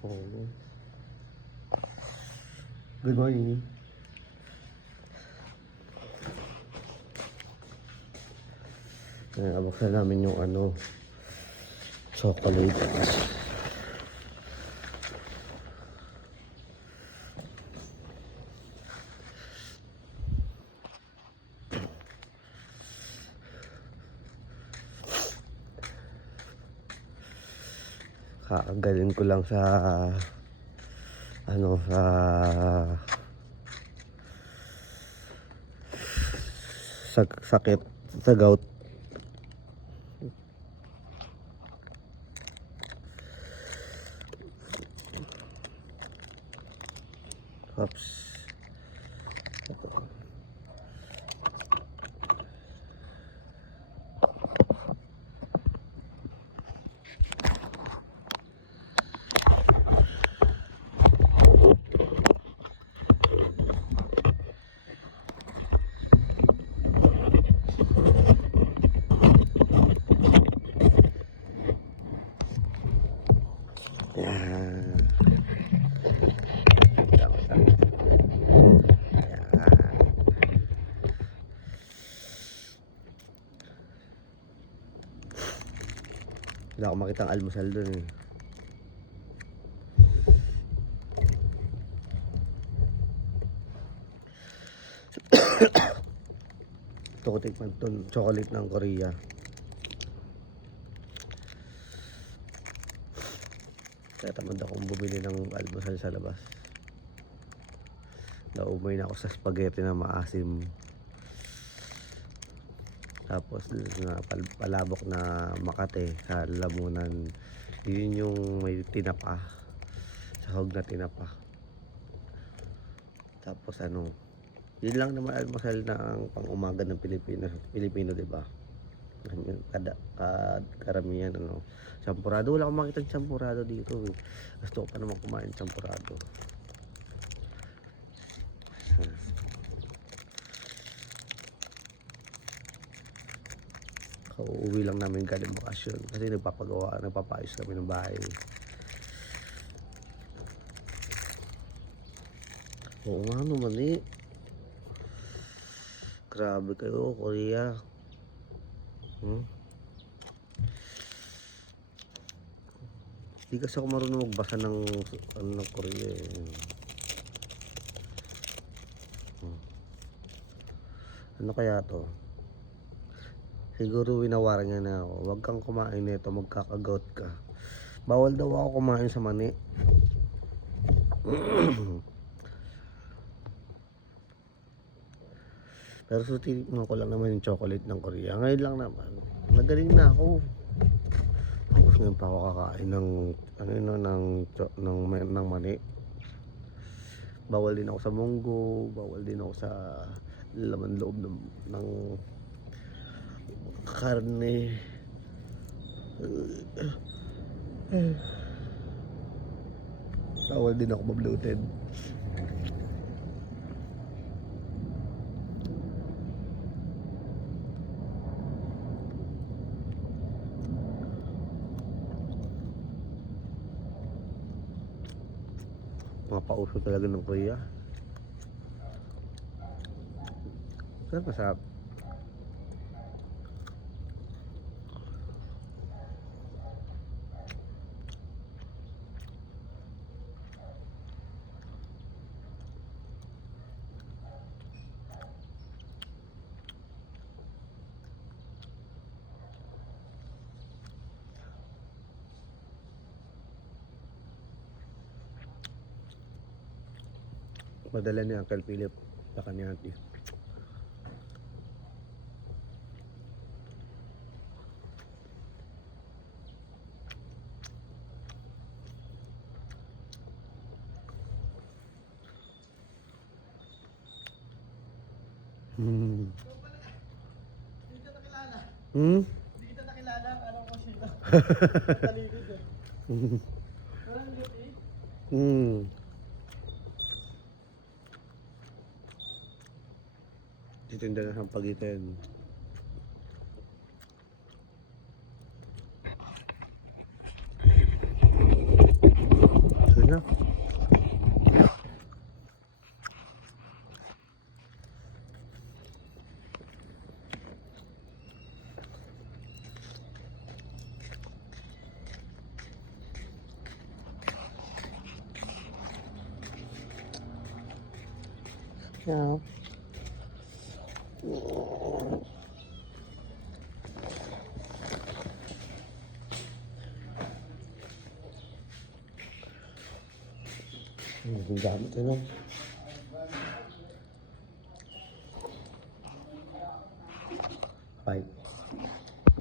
Oh. Good morning. Abaksan namin yung chocolate. Kakagaling ko lang sa sakit sa gout. Oops. Wala akong makitang almusal dun eh. Ito ko tikman itong chocolate ng Korea. Kaya tamad akong bumili ng almusal sa labas. Naumay na ako sa spaghetti na maasim. Tapos na palabok na Makate sa Lamunan. Yun yung may tinapa. Sahog na tinapa. Tapos yun lang naman almusal na ang pang-umaga ng Pilipino, di ba? Karamihan champurado. Wala akong makita champurado dito eh. Gusto ko pa naman kumain champurado. Uuwi lang namin galing bakasyon kasi nagpapaayos kami ng bahay. Oo nga naman eh. Grabe kayo, Korea. Hindi kasi ako marunong magbasa ng Korea eh. Ano kaya to? Siguro winawaran niya na ako. Huwag kang kumain nito, magkakagout ka. Bawal daw ako kumain sa mani. Pero titikman ko lang naman yung chocolate ng Korea. Ngayon lang naman. Nagaling na ako. Tapos ngayon pa ako kakain ng mani. Bawal din ako sa munggo. Bawal din ako sa laman loob ng karne. Bawal din ako ma-bloated. Mga pauso talaga ng Korea. Pero masarap. Madala ni Uncle Philip sa kanya auntie. Hindi kita nakilala. Hindi kita nakilala. Alam ko sila. Taligod eh. Walang luti. Titinda na ng pagitan. na. Yeah. Ang gamit ano?